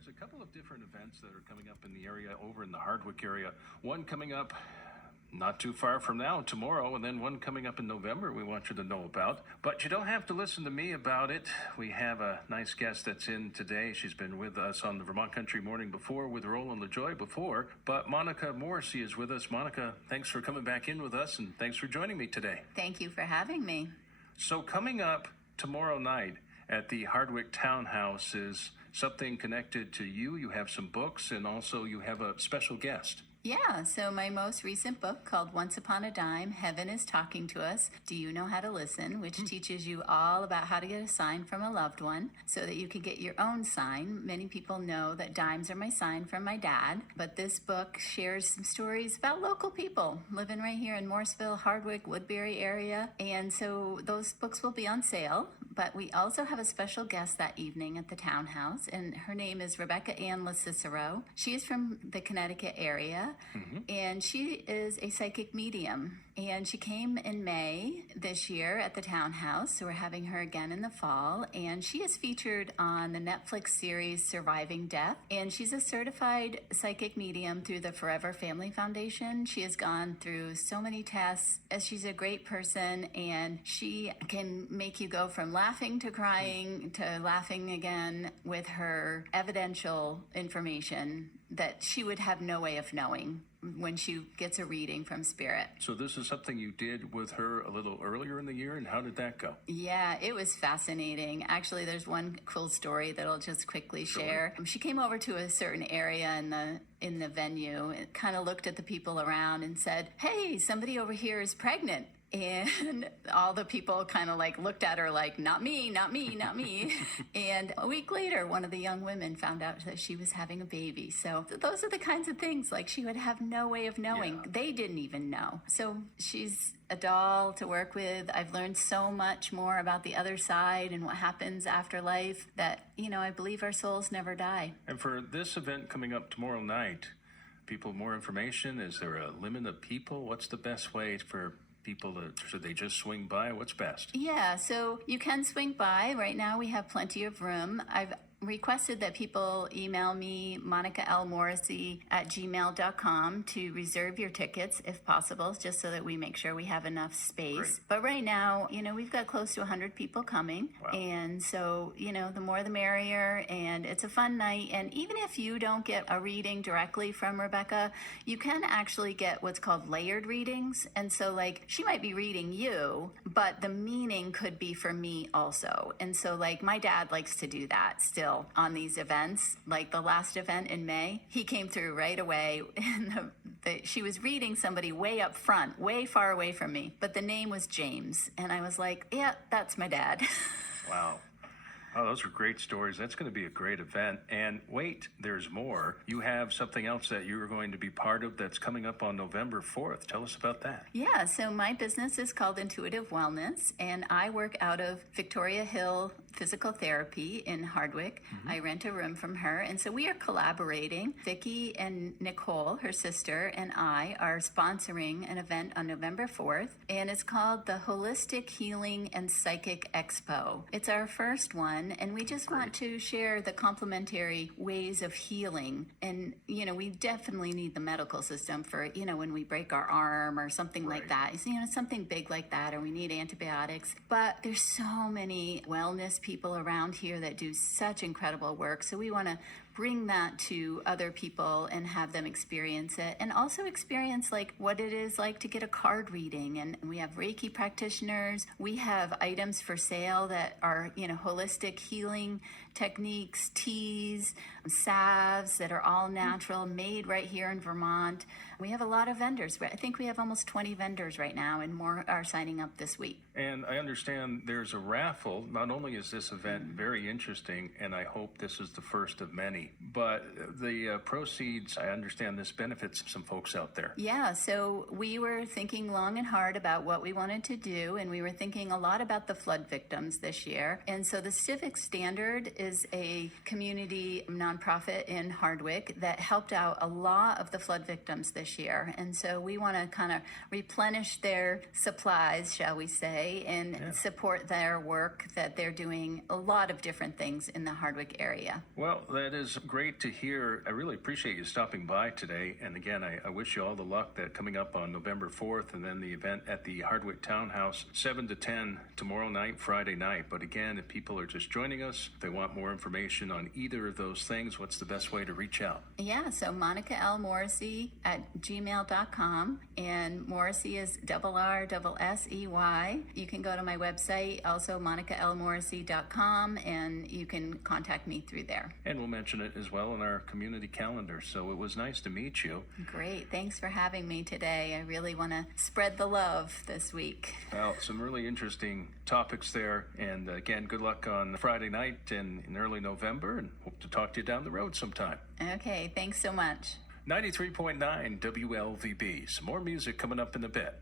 there's a couple of different events that are coming up in the area, over in the Hardwick area. One coming up not too far from now, tomorrow, and then one coming up in November we want you to know about. But you don't have to listen to me about it. We have a nice guest that's in today. She's been with us on the Vermont Country Morning before, with Roland LaJoy before, but Monica Morrissey is with us. Monica, thanks for coming back in with us, and thanks for joining me today. Thank you for having me. So coming up tomorrow night at the Hardwick Townhouse is something connected to you. You have some books, and also you have a special guest. Yeah, so my most recent book called Once Upon a Dime, Heaven is Talking to Us, Do You Know How to Listen, which teaches you all about how to get a sign from a loved one so that you can get your own sign. Many people know that dimes are my sign from my dad, but this book shares some stories about local people living right here in Morrisville, Hardwick, Woodbury area, and so those books will be on sale. But we also have a special guest that evening at the townhouse, and her name is Ann LoCicero. She is from the Connecticut area, and she is a psychic medium. And she came in May this year at the townhouse, so we're having her again in the fall. And she is featured on the Netflix series Surviving Death. And she's a certified psychic medium through the Forever Family Foundation. She has gone through so many tests. She's a great person, and she can make you go from laughing to crying to laughing again with her evidential information that she would have no way of knowing when she gets a reading from spirit. So this is something you did with her a little earlier in the year, and how did that go? Yeah, it was fascinating. Actually, there's one cool story that I'll just quickly share. She came over to a certain area in the venue and kind of looked at the people around and said, "Hey, somebody over here is pregnant." And all the people kind of like looked at her like, not me, not me, not me. And a week later, one of the young women found out that she was having a baby. So those are the kinds of things like she would have no way of knowing. Yeah. They didn't even know. So she's a doll to work with. I've learned so much more about the other side and what happens after life that, I believe our souls never die. And for this event coming up tomorrow night, people, more information, is there a limit of people? What's the best way for people should they just swing by? What's best? Yeah, so you can swing by. Right now we have plenty of room. I've requested that people email me, monicalmorrissey@gmail.com, to reserve your tickets if possible, just so that we make sure we have enough space. Great. But right now, we've got close to 100 people coming. Wow. And so, the more the merrier, and it's a fun night. And even if you don't get a reading directly from Rebecca, you can actually get what's called layered readings. And so she might be reading you, but the meaning could be for me also. And so my dad likes to do that still on these events. Like the last event in May, he came through right away, and she was reading somebody way up front, way far away from me, but the name was James, and I was like, yeah, that's my dad. Wow. Oh, those are great stories. That's going to be a great event. And wait, there's more. You have something else that you're going to be part of that's coming up on November 4th. Tell us about that. Yeah, so my business is called Intuitive Wellness, and I work out of Victoria Hill Physical Therapy in Hardwick. I rent a room from her, and so we are collaborating. Vicki and Nicole, her sister, and I are sponsoring an event on November 4th, and it's called the Holistic Healing and Psychic Expo. It's our first one, and we just want to share the complementary ways of healing. And, we definitely need the medical system for, when we break our arm or something like that. Something big like that, or we need antibiotics. But there's so many wellness people around here that do such incredible work. So we want to bring that to other people and have them experience it, and also experience what it is like to get a card reading. And we have Reiki practitioners. We have items for sale that are, holistic healing techniques, teas, salves that are all natural, made right here in Vermont. We have a lot of vendors. I think we have almost 20 vendors right now, and more are signing up this week. And I understand there's a raffle. Not only is this event very interesting, and I hope this is the first of many, but the proceeds, I understand this benefits some folks out there. Yeah, so we were thinking long and hard about what we wanted to do, and we were thinking a lot about the flood victims this year. And so the Civic Standard is a community nonprofit in Hardwick that helped out a lot of the flood victims this year. And so we want to kind of replenish their supplies, shall we say, and support their work that they're doing a lot of different things in the Hardwick area. Well, that is great to hear. I really appreciate you stopping by today. And again, I wish you all the luck that coming up on November 4th, and then the event at the Hardwick Townhouse, 7 to 10 tomorrow night, Friday night. But again, if people are just joining us, if they want more information on either of those things, what's the best way to reach out? Yeah, so Monica L. Morrissey at gmail.com, and Morrissey is RRSSEY. You can go to my website, also monicalmorrissey.com, and you can contact me through there. And we'll mention it as well in our community calendar. So it was nice to meet you. Great. Thanks for having me today. I really want to spread the love this week. Well, some really interesting topics there. And again, good luck on Friday night and in early November, and hope to talk to you down the road sometime. Okay, thanks so much. 93.9 WLVB. Some more music coming up in a bit.